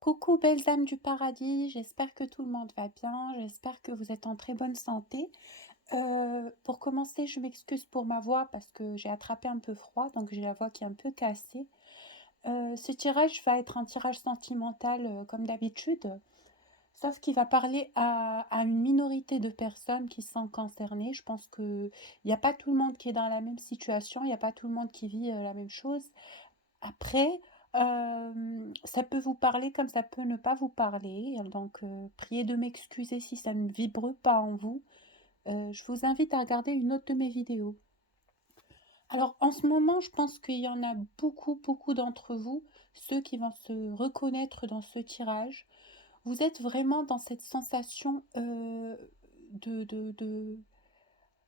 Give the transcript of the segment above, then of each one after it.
Coucou belles âmes du paradis, j'espère que tout le monde va bien, j'espère que vous êtes en très bonne santé. Pour commencer, je m'excuse pour ma voix parce que j'ai attrapé un peu froid, donc j'ai la voix qui est un peu cassée. Ce tirage va être un tirage sentimental comme d'habitude, sauf qu'il va parler à une minorité de personnes qui sont concernées. Je pense qu'il n'y a pas tout le monde qui est dans la même situation, il n'y a pas tout le monde qui vit la même chose. Après, ça peut vous parler comme ça peut ne pas vous parler, donc priez de m'excuser si ça ne vibre pas en vous. Je vous invite à regarder une autre de mes vidéos. Alors en ce moment, je pense qu'il y en a beaucoup d'entre vous, ceux qui vont se reconnaître dans ce tirage. Vous êtes vraiment dans cette sensation de.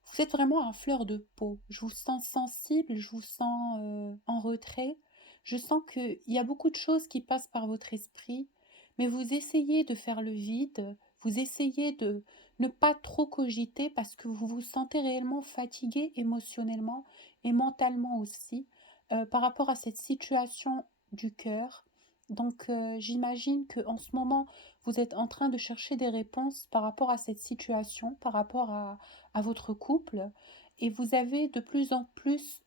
Vous êtes vraiment à fleur de peau. Je vous sens sensible, je vous sens en retrait. Je sens qu'il y a beaucoup de choses qui passent par votre esprit, mais vous essayez de faire le vide, vous essayez de ne pas trop cogiter parce que vous vous sentez réellement fatigué émotionnellement et mentalement aussi par rapport à cette situation du cœur. Donc j'imagine qu'en ce moment, vous êtes en train de chercher des réponses par rapport à cette situation, par rapport à votre couple, et vous avez de plus en plus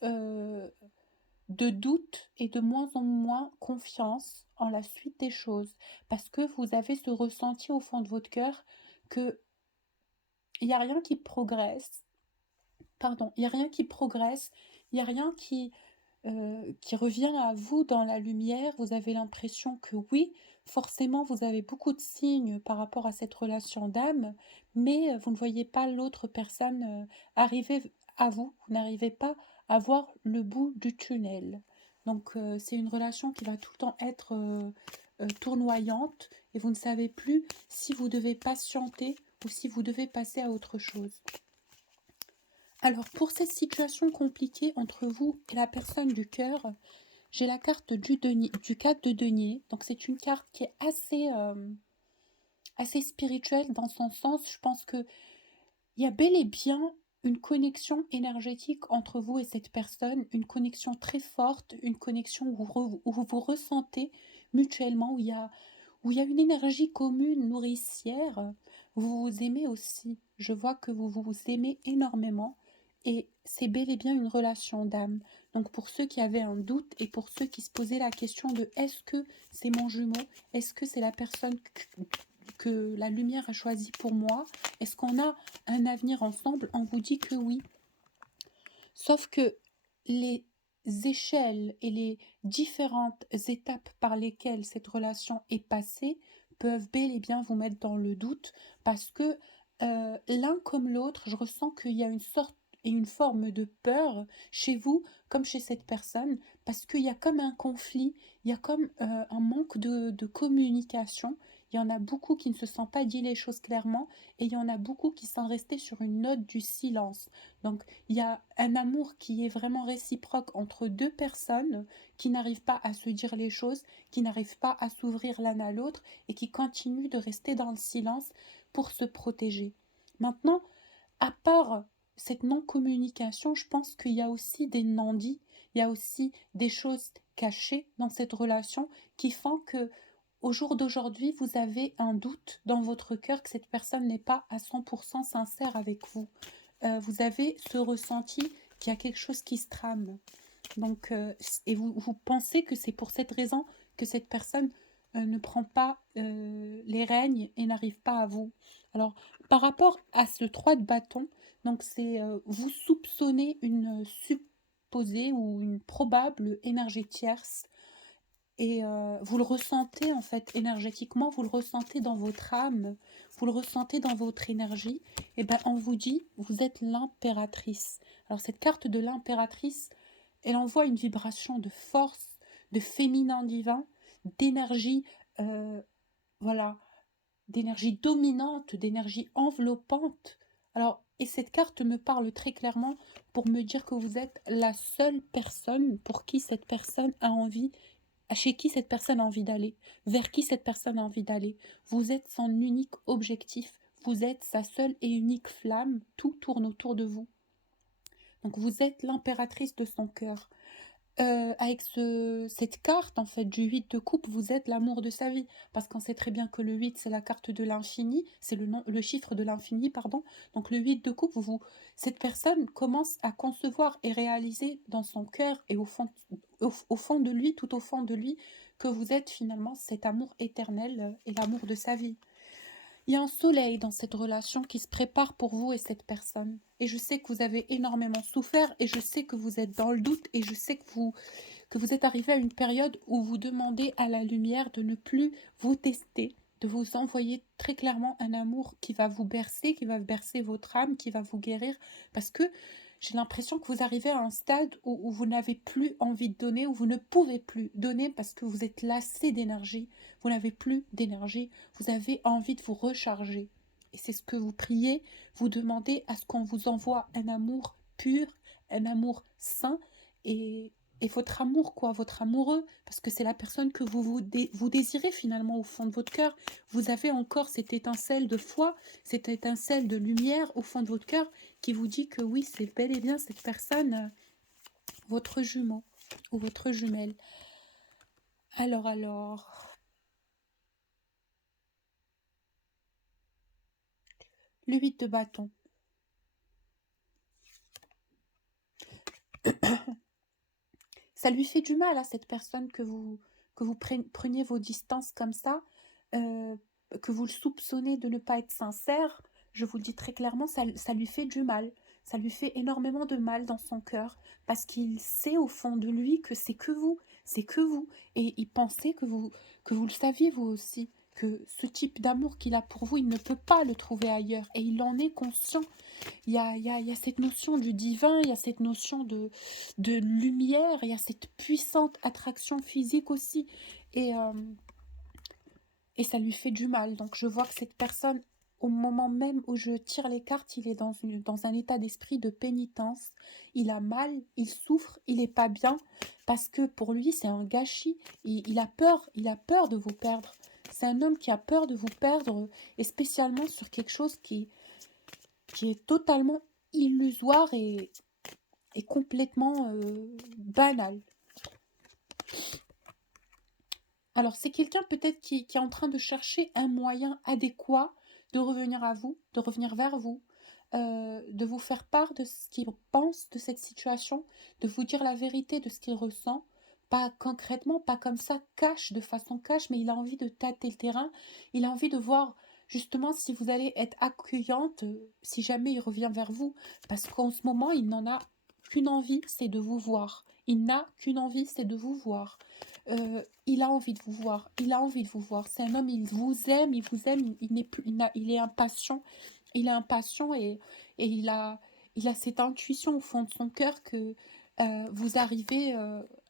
de doutes et de moins en moins confiance en la suite des choses, parce que vous avez ce ressenti au fond de votre cœur que il n'y a rien qui progresse, pardon, il n'y a rien qui progresse, il n'y a rien qui revient à vous dans la lumière. Vous avez l'impression que oui, forcément, vous avez beaucoup de signes par rapport à cette relation d'âme, mais vous ne voyez pas l'autre personne arriver à vous. Vous n'arrivez pas à voir le bout du tunnel. Donc, c'est une relation qui va tout le temps être tournoyante et vous ne savez plus si vous devez patienter ou si vous devez passer à autre chose. Alors, pour cette situation compliquée entre vous et la personne du cœur, j'ai la carte du 4 de denier. Donc, c'est une carte qui est assez spirituelle dans son sens. Je pense qu'il y a bel et bien une connexion énergétique entre vous et cette personne, une connexion très forte, une connexion où vous vous ressentez mutuellement, où il y a une énergie commune, nourricière. Vous vous aimez aussi. Je vois que vous vous aimez énormément. Et c'est bel et bien une relation d'âme. Donc pour ceux qui avaient un doute et pour ceux qui se posaient la question de est-ce que c'est mon jumeau? Est-ce que c'est la personne que la lumière a choisie pour moi? Est-ce qu'on a un avenir ensemble? On vous dit que oui. Sauf que les échelles et les différentes étapes par lesquelles cette relation est passée peuvent bel et bien vous mettre dans le doute parce que l'un comme l'autre, je ressens qu'il y a une sorte et une forme de peur chez vous comme chez cette personne parce qu'il y a comme un conflit, il y a comme un manque de communication. Il y en a beaucoup qui ne se sont pas dit les choses clairement et il y en a beaucoup qui sont restés sur une note du silence. Donc il y a un amour qui est vraiment réciproque entre deux personnes qui n'arrivent pas à se dire les choses, qui n'arrivent pas à s'ouvrir l'un à l'autre et qui continuent de rester dans le silence pour se protéger. Maintenant, à part cette non-communication, je pense qu'il y a aussi des non-dits, il y a aussi des choses cachées dans cette relation qui font que au jour d'aujourd'hui, vous avez un doute dans votre cœur que cette personne n'est pas à 100% sincère avec vous. Vous avez ce ressenti qu'il y a quelque chose qui se trame. Donc, et vous pensez que c'est pour cette raison que cette personne ne prend pas les règnes et n'arrive pas à vous. Alors, par rapport à ce 3 de bâton, donc c'est vous soupçonnez une supposée ou une probable énergie tierce et vous le ressentez en fait énergétiquement, vous le ressentez dans votre âme, vous le ressentez dans votre énergie, et ben on vous dit, vous êtes l'impératrice. Alors cette carte de l'impératrice, elle envoie une vibration de force, de féminin divin, d'énergie, euh, voilà, d'énergie dominante, d'énergie enveloppante. Alors, et cette carte me parle très clairement pour me dire que vous êtes la seule personne pour qui cette personne a envie, chez qui cette personne a envie d'aller, vers qui cette personne a envie d'aller. Vous êtes son unique objectif, vous êtes sa seule et unique flamme, tout tourne autour de vous. Donc vous êtes l'impératrice de son cœur. Avec cette carte, en fait, du 8 de coupe, vous êtes l'amour de sa vie. Parce qu'on sait très bien que le 8 c'est la carte de l'infini, c'est le chiffre de l'infini, pardon. Donc le 8 de coupe, cette personne commence à concevoir et réaliser dans son cœur et au fond de lui, tout au fond de lui, que vous êtes finalement cet amour éternel et l'amour de sa vie. Il y a un soleil dans cette relation qui se prépare pour vous et cette personne. Et je sais que vous avez énormément souffert et je sais que vous êtes dans le doute et je sais que vous êtes arrivé à une période où vous demandez à la lumière de ne plus vous tester, de vous envoyer très clairement un amour qui va vous bercer, qui va bercer votre âme, qui va vous guérir. Parce que j'ai l'impression que vous arrivez à un stade où vous n'avez plus envie de donner, où vous ne pouvez plus donner parce que vous êtes lassé d'énergie, vous n'avez plus d'énergie, vous avez envie de vous recharger. Et c'est ce que vous priez, vous demandez à ce qu'on vous envoie un amour pur, un amour sain et votre amour, quoi, votre amoureux, parce que c'est la personne que vous désirez finalement au fond de votre cœur. Vous avez encore cette étincelle de foi, cette étincelle de lumière au fond de votre cœur qui vous dit que oui, c'est bel et bien cette personne, votre jumeau ou votre jumelle. Alors, le 8 de bâton. Ça lui fait du mal à cette personne que vous preniez vos distances comme ça, euh, que vous le soupçonnez de ne pas être sincère. Je vous le dis très clairement, ça lui fait du mal. Ça lui fait énormément de mal dans son cœur parce qu'il sait au fond de lui que c'est que vous. Et il pensait que vous le saviez vous aussi, que ce type d'amour qu'il a pour vous, il ne peut pas le trouver ailleurs et il en est conscient. Il y a cette notion du divin, il y a cette notion de lumière, il y a cette puissante attraction physique aussi. Et, euh, et ça lui fait du mal. Donc je vois que cette personne, au moment même où je tire les cartes, il est dans un état d'esprit de pénitence. Il a mal, il souffre, il n'est pas bien, parce que pour lui, c'est un gâchis. Il a peur de vous perdre. C'est un homme qui a peur de vous perdre, et spécialement sur quelque chose qui est totalement illusoire et complètement banal. Alors c'est quelqu'un peut-être qui est en train de chercher un moyen adéquat de revenir à vous, de revenir vers vous, de vous faire part de ce qu'il pense de cette situation, de vous dire la vérité de ce qu'il ressent, pas concrètement, pas comme ça, de façon cash, mais il a envie de tâter le terrain, il a envie de voir justement si vous allez être accueillante, si jamais il revient vers vous, parce qu'en ce moment, il n'en a qu'une envie, c'est de vous voir. Il n'a qu'une envie, c'est de vous voir. Il a envie de vous voir, il a envie de vous voir. C'est un homme, il vous aime, il n'est plus, il est impatient et il a cette intuition au fond de son cœur que vous arrivez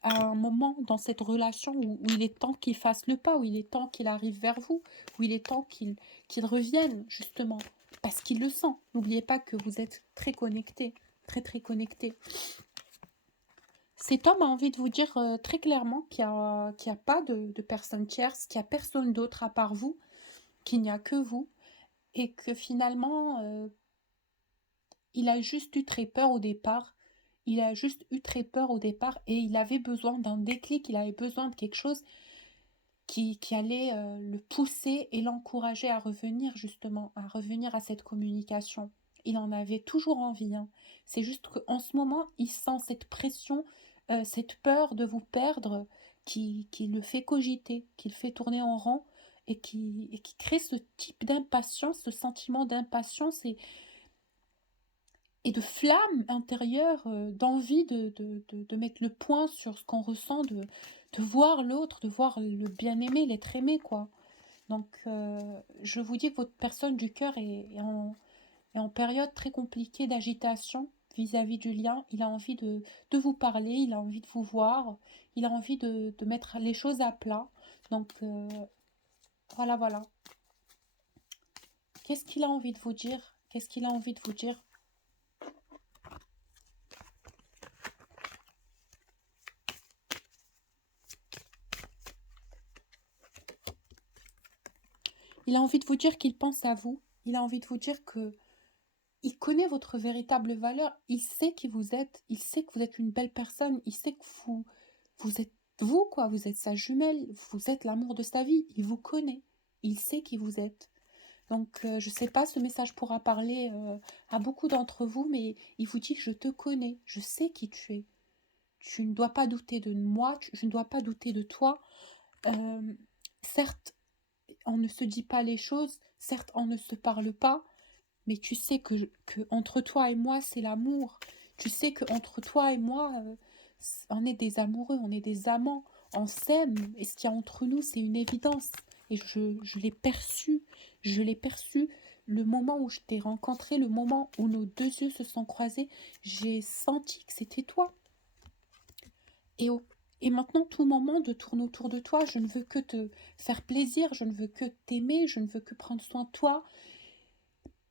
à un moment dans cette relation où il est temps qu'il fasse le pas, où il est temps qu'il arrive vers vous, où il est temps qu'il revienne justement, parce qu'il le sent. N'oubliez pas que vous êtes très connectés, très très connectés. Cet homme a envie de vous dire très clairement qu'il y a pas de personne tierce, qu'il n'y a personne d'autre à part vous, qu'il n'y a que vous, et que finalement, il a juste eu très peur au départ. Il a juste eu très peur au départ et il avait besoin d'un déclic, il avait besoin de quelque chose qui allait le pousser et l'encourager à revenir justement, à revenir à cette communication. Il en avait toujours envie, hein. C'est juste qu'en ce moment, il sent cette pression, cette peur de vous perdre qui le fait cogiter, qui le fait tourner en rond et qui crée ce type d'impatience, ce sentiment d'impatience et de flamme intérieure, d'envie de mettre le point sur ce qu'on ressent, de voir l'autre, de voir le bien-aimé, l'être aimé, quoi. Donc, je vous dis que votre personne du cœur est en période très compliquée d'agitation vis-à-vis du lien. Il a envie de vous parler, il a envie de vous voir, il a envie de mettre les choses à plat. Donc, voilà, voilà. Qu'est-ce qu'il a envie de vous dire? Qu'est-ce qu'il a envie de vous dire? Il a envie de vous dire qu'il pense à vous. Il a envie de vous dire que il connaît votre véritable valeur. Il sait qui vous êtes. Il sait que vous êtes une belle personne. Il sait que Vous êtes vous, quoi, vous êtes sa jumelle, vous êtes l'amour de sa vie, il vous connaît, il sait qui vous êtes. Donc, je sais pas, ce message pourra parler, à beaucoup d'entre vous, mais il vous dit: «Je te connais, je sais qui tu es. Tu ne dois pas douter de moi, je ne dois pas douter de toi». Hem, certes, on ne se dit pas les choses, certes, on ne se parle pas, mais tu sais que entre toi et moi, c'est l'amour. Tu sais que entre toi et moi, on est des amoureux, on est des amants, on s'aime et ce qu'il y a entre nous, c'est une évidence et je l'ai perçu. Je l'ai perçu le moment où je t'ai rencontré, le moment où nos 2 yeux se sont croisés, j'ai senti que c'était toi et au et maintenant tout mon monde tourne autour de toi. Je ne veux que te faire plaisir, je ne veux que t'aimer, je ne veux que prendre soin de toi.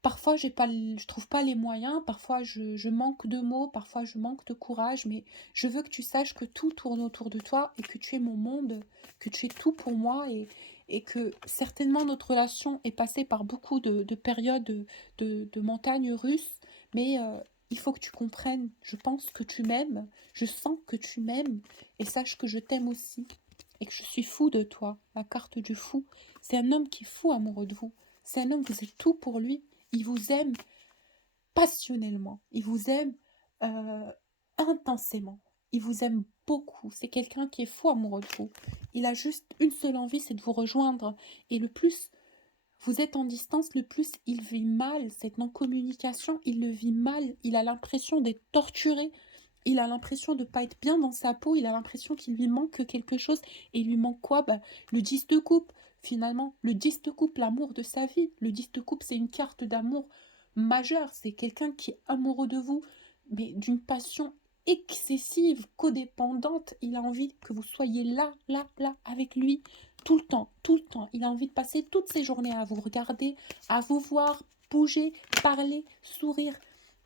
Parfois, j'ai pas l je trouve pas les moyens, parfois je manque de mots, parfois je manque de courage, mais je veux que tu saches que tout tourne autour de toi et que tu es mon monde, que tu es tout pour moi et que certainement notre relation est passée par beaucoup de périodes, de montagnes russes, mais il faut que tu comprennes. Je pense que tu m'aimes, je sens que tu m'aimes et sache que je t'aime aussi et que je suis fou de toi, la carte du fou. C'est un homme qui est fou amoureux de vous. C'est un homme, vous êtes tout pour lui. Il vous aime passionnellement. Il vous aime euh, intensément. Il vous aime beaucoup. C'est quelqu'un qui est fou amoureux de vous. Il a juste une seule envie, c'est de vous rejoindre. Et le plus vous êtes en distance, le plus il vit mal cette non-communication. Il le vit mal. Il a l'impression d'être torturé. Il a l'impression de ne pas être bien dans sa peau. Il a l'impression qu'il lui manque quelque chose. Et il lui manque quoi? Le 10 de coupe. Finalement, le 10 de coupe, l'amour de sa vie. Le 10 de coupe, c'est une carte d'amour majeure. C'est quelqu'un qui est amoureux de vous, mais d'une passion excessive, codépendante. Il a envie que vous soyez là, là, là, avec lui, tout le temps, tout le temps. Il a envie de passer toutes ses journées à vous regarder, à vous voir, bouger, parler, sourire.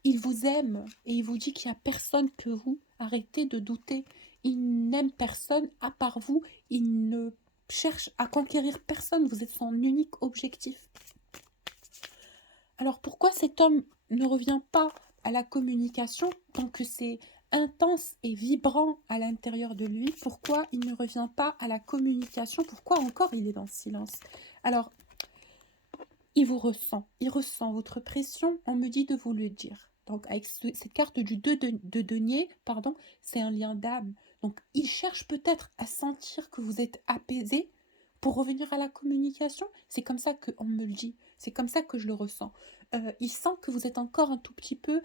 Il vous aime et il vous dit qu'il n'y a personne que vous. Arrêtez de douter. Il n'aime personne à part vous. Il ne cherche à conquérir personne. Vous êtes son unique objectif. Alors pourquoi cet homme ne revient pas à la communication tant que c'est intense et vibrant à l'intérieur de lui? Pourquoi il ne revient pas à la communication? Pourquoi encore il est dans le silence? Alors, il ressent votre pression, on me dit de vous le dire. Donc avec cette carte du 2 de denier, pardon, c'est un lien d'âme. Donc il cherche peut-être à sentir que vous êtes apaisé pour revenir à la communication. C'est comme ça qu'on me le dit, c'est comme ça que je le ressens. Il sent que vous êtes encore un tout petit peu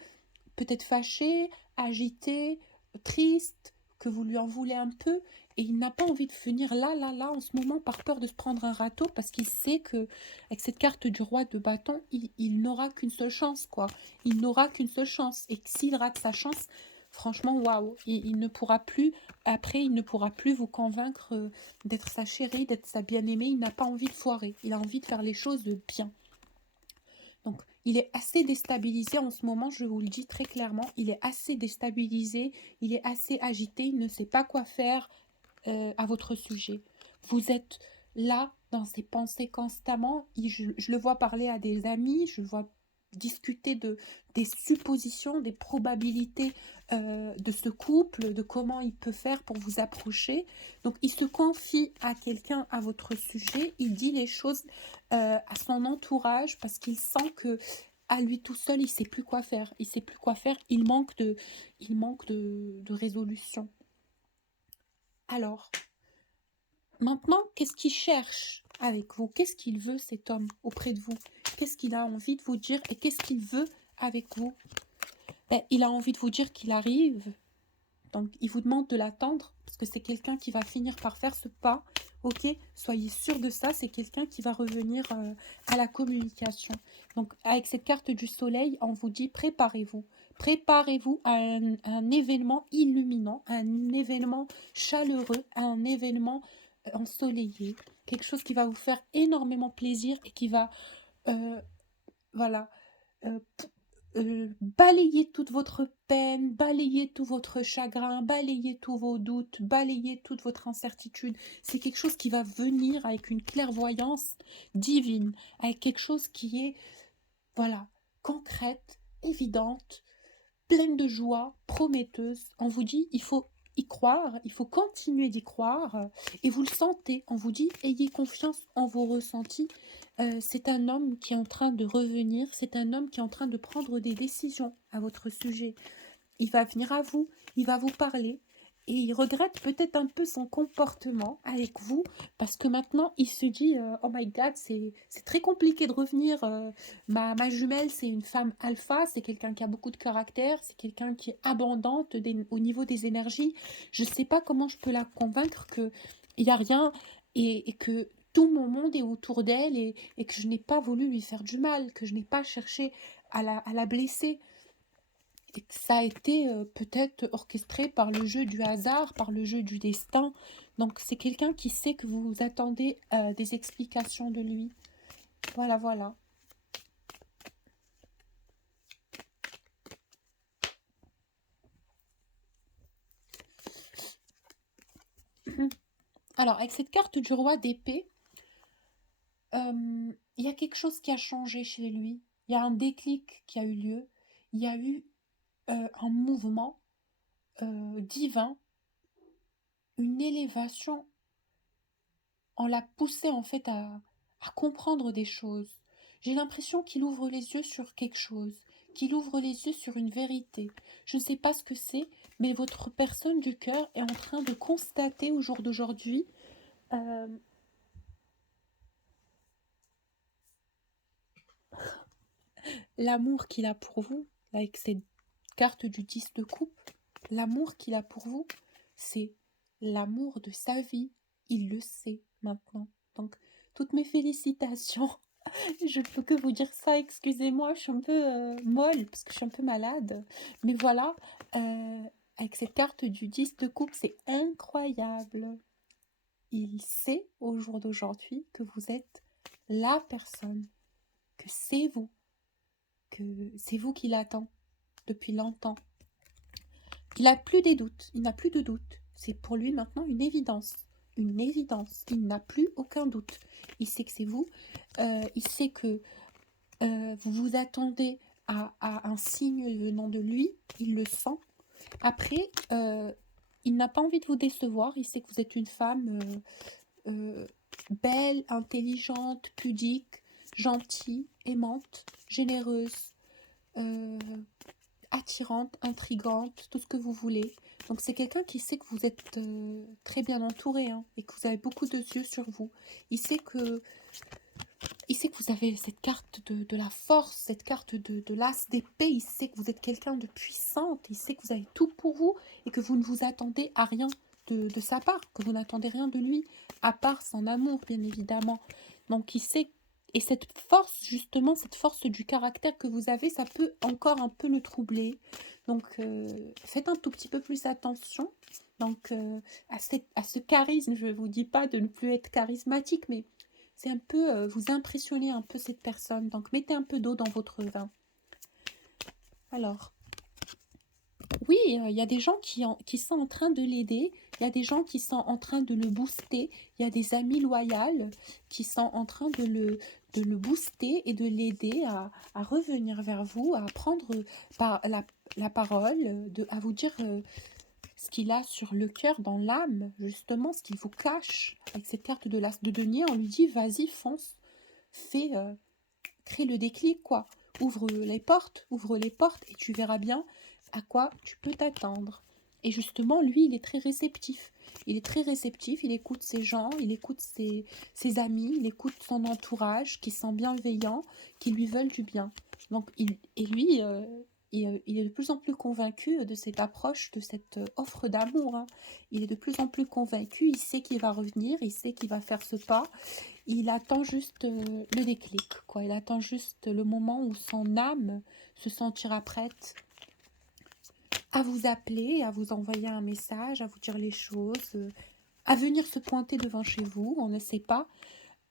peut-être fâché, agité, triste, que vous lui en voulez un peu, et il n'a pas envie de venir là, là, là, en ce moment, par peur de se prendre un râteau, parce qu'il sait que avec cette carte du roi de bâton, il n'aura qu'une seule chance, quoi. Il n'aura qu'une seule chance, et que s'il rate sa chance, franchement, waouh, il ne pourra plus, après, il ne pourra plus vous convaincre d'être sa chérie, d'être sa bien-aimée, il n'a pas envie de foirer, il a envie de faire les choses bien. Donc, il est assez déstabilisé en ce moment, je vous le dis très clairement, il est assez déstabilisé, il est assez agité, il ne sait pas quoi faire à votre sujet. Vous êtes là dans ses pensées constamment, je le vois parler à des amis, je le vois discuter des suppositions, des probabilités de ce couple, de comment il peut faire pour vous approcher. Donc il se confie à quelqu'un à votre sujet, il dit les choses à son entourage parce qu'il sent que à lui tout seul, il sait plus quoi faire. Il sait plus quoi faire. Il manque de résolution. Alors, maintenant, qu'est-ce qu'il cherche avec vous? Qu'est-ce qu'il veut cet homme auprès de vous? Qu'est-ce qu'il a envie de vous dire et qu'est-ce qu'il veut avec vous? Il a envie de vous dire qu'il arrive. Donc, il vous demande de l'attendre parce que c'est quelqu'un qui va finir par faire ce pas. Ok, soyez sûr de ça. C'est quelqu'un qui va revenir à la communication. Donc, avec cette carte du soleil, on vous dit préparez-vous. Préparez-vous à un événement illuminant, à un événement chaleureux, à un événement ensoleillé. Quelque chose qui va vous faire énormément plaisir et qui va, voilà, euh, balayer toute votre peine, balayer tout votre chagrin, balayer tous vos doutes, balayer toute votre incertitude. C'est quelque chose qui va venir avec une clairvoyance divine, avec quelque chose qui est, voilà, concrète, évidente, pleine de joie, prometteuse. On vous dit, il faut y croire, il faut continuer d'y croire, et vous le sentez, on vous dit: «Ayez confiance en vos ressentis». C'est un homme qui est en train de revenir, c'est un homme qui est en train de prendre des décisions à votre sujet. Il va venir à vous, il va vous parler et il regrette peut-être un peu son comportement avec vous parce que maintenant il se dit oh my god, c'est très compliqué de revenir. Ma jumelle, c'est une femme alpha, c'est quelqu'un qui a beaucoup de caractère, c'est quelqu'un qui est abondante au niveau des énergies. Je ne sais pas comment je peux la convaincre qu'il n'y a rien et que tout mon monde est autour d'elle et que je n'ai pas voulu lui faire du mal, que je n'ai pas cherché à la blesser et que ça a été peut-être orchestré par le jeu du hasard, par le jeu du destin. Donc c'est quelqu'un qui sait que vous attendez des explications de lui. Voilà, voilà. Alors, avec cette carte du roi d'épée, il y a quelque chose qui a changé chez lui. Il y a un déclic qui a eu lieu. Il y a eu un mouvement divin, une élévation. On l'a poussé en fait à comprendre des choses. J'ai l'impression qu'il ouvre les yeux sur quelque chose, qu'il ouvre les yeux sur une vérité. Je ne sais pas ce que c'est, mais votre personne du cœur est en train de constater au jour d'aujourd'hui euh, l'amour qu'il a pour vous, avec cette carte du 10 de coupe. L'amour qu'il a pour vous, c'est l'amour de sa vie. Il le sait maintenant. Donc, toutes mes félicitations. Je ne peux que vous dire ça, excusez-moi, je suis un peu molle parce que je suis un peu malade. Mais voilà, avec cette carte du 10 de coupe, c'est incroyable. Il sait au jour d'aujourd'hui que vous êtes la personne, que c'est vous qui l'attend depuis longtemps. Il n'a plus des doutes, il n'a plus de doutes. C'est pour lui maintenant une évidence. Une évidence. Il n'a plus aucun doute. Il sait que c'est vous. Il sait que vous vous attendez à un signe venant de lui. Il le sent. Après, il n'a pas envie de vous décevoir. Il sait que vous êtes une femme belle, intelligente, pudique, gentille, aimante, généreuse. Attirante, intrigante, tout ce que vous voulez. Donc c'est quelqu'un qui sait que vous êtes très bien entouré hein, et que vous avez beaucoup de yeux sur vous. Il sait que vous avez cette carte de la force, cette carte de l'as d'épée. Il sait que vous êtes quelqu'un de puissante. Il sait que vous avez tout pour vous et que vous ne vous attendez à rien de sa part, que vous n'attendez rien de lui, à part son amour, bien évidemment. Donc il sait, et cette force, justement, cette force du caractère que vous avez, ça peut encore un peu le troubler. Donc faites un tout petit peu plus attention. Donc à ce charisme, je ne vous dis pas de ne plus être charismatique, mais c'est un peu, vous impressionnez un peu cette personne. Donc mettez un peu d'eau dans votre vin. Alors, oui, il y a des gens qui sont en train de l'aider, il y a des gens qui sont en train de le booster, il y a des amis loyaux qui sont en train de le booster et de l'aider à revenir vers vous, à prendre par la parole, à vous dire ce qu'il a sur le cœur, dans l'âme, justement, ce qu'il vous cache. Avec cette carte de l'as de denier, on lui dit, vas-y, fonce, fais, crée le déclic, quoi. Ouvre les portes et tu verras bien à quoi tu peux t'attendre. Et justement, lui, il est très réceptif. Il est très réceptif, il écoute ses gens, il écoute ses amis, il écoute son entourage qui sont bienveillants, qui lui veulent du bien. Donc, lui, il est de plus en plus convaincu de cette approche, de cette offre d'amour. Hein. Il est de plus en plus convaincu, il sait qu'il va revenir, il sait qu'il va faire ce pas. Il attend juste le déclic, quoi. Il attend juste le moment où son âme se sentira prête à vous appeler, à vous envoyer un message, à vous dire les choses, à venir se pointer devant chez vous. On ne sait pas.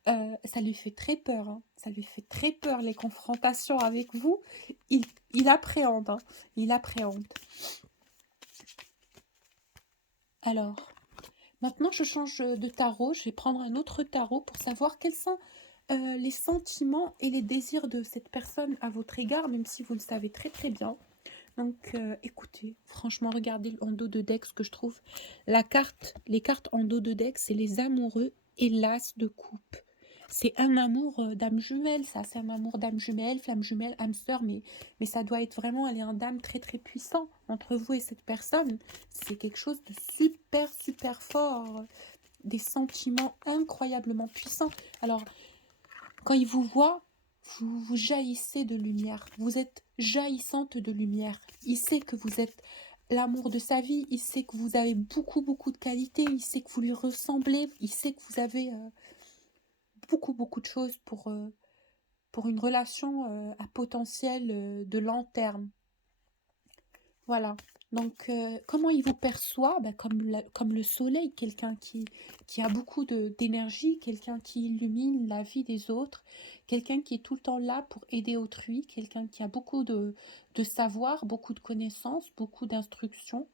Ça lui fait très peur. Hein. Ça lui fait très peur, les confrontations avec vous. Il appréhende. Hein. Il appréhende. Alors, maintenant, je change de tarot. Je vais prendre un autre tarot pour savoir quels sont les sentiments et les désirs de cette personne à votre égard, même si vous le savez très très bien. Donc, écoutez, franchement, regardez en dos de deck ce que je trouve. Les cartes en dos de deck, c'est les amoureux et l'as de coupe. C'est un amour d'âme jumelle, ça. C'est un amour d'âme jumelle, flamme jumelle, âme sœur, mais ça doit être vraiment un lien d'âme très très puissant entre vous et cette personne. C'est quelque chose de super super fort. Des sentiments incroyablement puissants. Alors, quand il vous voit, vous jaillissez de lumière. Vous êtes jaillissante de lumière. Il sait que vous êtes l'amour de sa vie. Il sait que vous avez beaucoup, beaucoup de qualités. Il sait que vous lui ressemblez. Il sait que vous avez beaucoup, beaucoup de choses pour une relation à potentiel de long terme. Voilà. Donc, comment il vous perçoit? Ben, comme le soleil, quelqu'un qui a beaucoup d'énergie, quelqu'un qui illumine la vie des autres, quelqu'un qui est tout le temps là pour aider autrui, quelqu'un qui a beaucoup de savoir, beaucoup de connaissances, beaucoup d'instructions.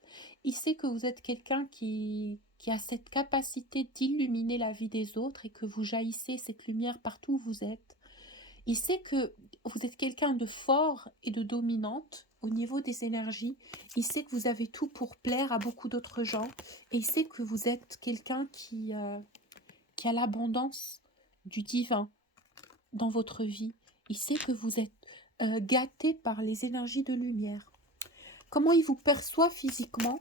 Il sait que vous êtes quelqu'un qui a cette capacité d'illuminer la vie des autres et que vous jaillissez cette lumière partout où vous êtes. Il sait que vous êtes quelqu'un de fort et de dominante au niveau des énergies. Il sait que vous avez tout pour plaire à beaucoup d'autres gens. Et il sait que vous êtes quelqu'un qui a l'abondance du divin dans votre vie. Il sait que vous êtes gâté par les énergies de lumière. Comment il vous perçoit physiquement?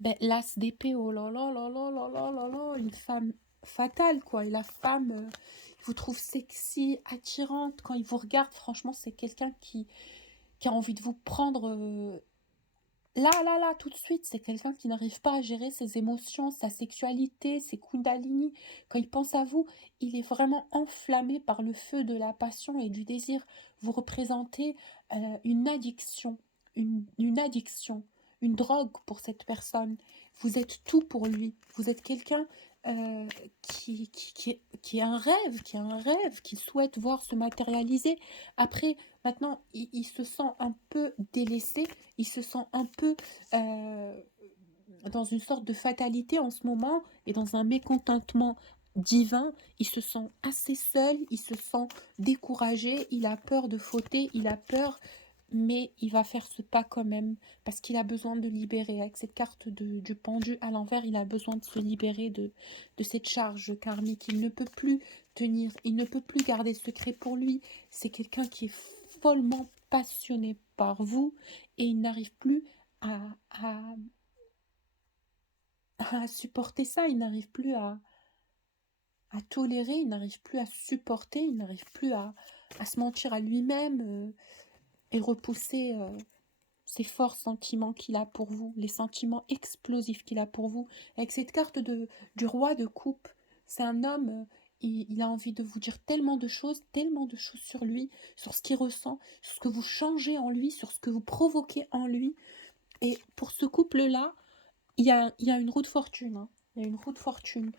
Ben, l'as d'épée, oh là là là là là là là là, une femme fatale, quoi. Et la femme, il vous trouve sexy, attirante. Quand il vous regarde, franchement, c'est quelqu'un qui a envie de vous prendre là, tout de suite. C'est quelqu'un qui n'arrive pas à gérer ses émotions, sa sexualité, ses kundalini. Quand il pense à vous, il est vraiment enflammé par le feu de la passion et du désir. Vous représentez une addiction, une addiction, une drogue pour cette personne. Vous êtes tout pour lui. Vous êtes quelqu'un qui a un rêve, qu'il souhaite voir se matérialiser. Après, maintenant, il se sent un peu délaissé, il se sent un peu dans une sorte de fatalité en ce moment et dans un mécontentement divin. Il se sent assez seul, il se sent découragé, il a peur de fauter, il a peur, mais il va faire ce pas quand même parce qu'il a besoin de libérer. Avec cette carte du pendu à l'envers, il a besoin de se libérer de cette charge karmique. Il ne peut plus tenir, il ne peut plus garder ce secret pour lui. C'est quelqu'un qui est follement passionné par vous et il n'arrive plus à, à, à supporter ça, il n'arrive plus à tolérer, il n'arrive plus à supporter, il n'arrive plus à se mentir à lui-même et repousser ces forts sentiments qu'il a pour vous, les sentiments explosifs qu'il a pour vous. Avec cette carte du roi de coupe, c'est un homme, il a envie de vous dire tellement de choses sur lui, sur ce qu'il ressent, sur ce que vous changez en lui, sur ce que vous provoquez en lui. Et pour ce couple-là, il y a une roue de fortune. Hein. Il y a une roue de fortune.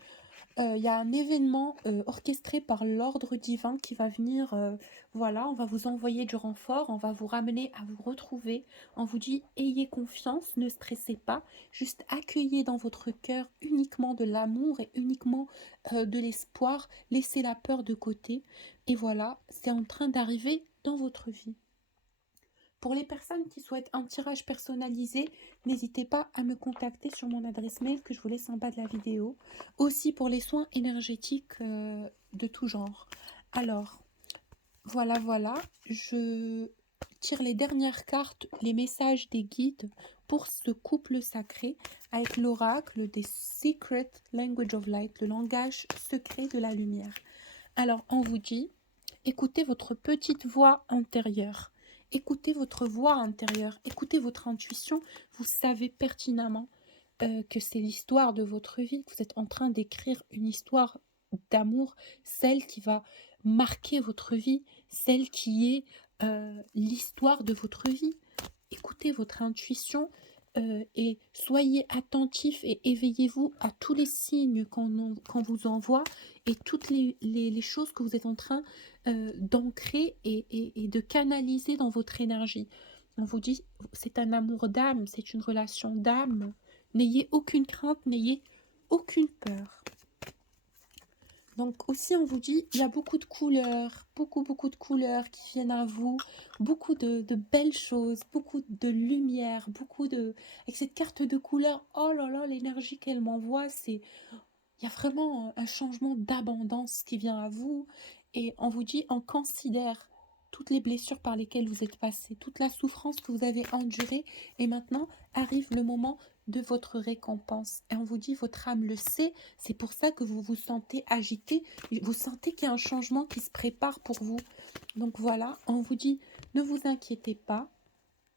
Il y a un événement orchestré par l'ordre divin qui va venir, voilà, on va vous envoyer du renfort, on va vous ramener à vous retrouver, on vous dit ayez confiance, ne stressez pas, juste accueillez dans votre cœur uniquement de l'amour et uniquement de l'espoir, laissez la peur de côté, et voilà, c'est en train d'arriver dans votre vie. Pour les personnes qui souhaitent un tirage personnalisé, n'hésitez pas à me contacter sur mon adresse mail que je vous laisse en bas de la vidéo. Aussi pour les soins énergétiques de tout genre. Alors, voilà, je tire les dernières cartes, les messages des guides pour ce couple sacré avec l'oracle des Secret Language of Light, le langage secret de la lumière. Alors, on vous dit, écoutez votre petite voix intérieure. Écoutez votre voix intérieure, écoutez votre intuition. Vous savez pertinemment que c'est l'histoire de votre vie, que vous êtes en train d'écrire une histoire d'amour, celle qui va marquer votre vie, celle qui est l'histoire de votre vie. Écoutez votre intuition et soyez attentifs et éveillez-vous à tous les signes qu'on vous envoie et toutes les choses que vous êtes en train d'ancrer et de canaliser dans votre énergie. On vous dit, c'est un amour d'âme, c'est une relation d'âme. N'ayez aucune crainte, n'ayez aucune peur. Donc aussi, on vous dit, il y a beaucoup de couleurs, beaucoup de couleurs qui viennent à vous, beaucoup de belles choses, beaucoup de lumière, beaucoup de... Avec cette carte de couleurs, oh là là, l'énergie qu'elle m'envoie, c'est... Il y a vraiment un changement d'abondance qui vient à vous. Et on vous dit, on considère toutes les blessures par lesquelles vous êtes passé, toute la souffrance que vous avez endurée. Et maintenant arrive le moment de votre récompense. Et on vous dit, votre âme le sait, c'est pour ça que vous vous sentez agité. Vous sentez qu'il y a un changement qui se prépare pour vous. Donc voilà, on vous dit, ne vous inquiétez pas.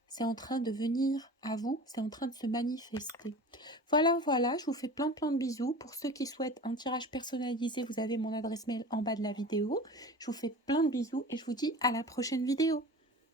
C'est en train de venir à vous, c'est en train de se manifester. Voilà, voilà, je vous fais plein de bisous. Pour ceux qui souhaitent un tirage personnalisé, vous avez mon adresse mail en bas de la vidéo. Je vous fais plein de bisous et je vous dis à la prochaine vidéo.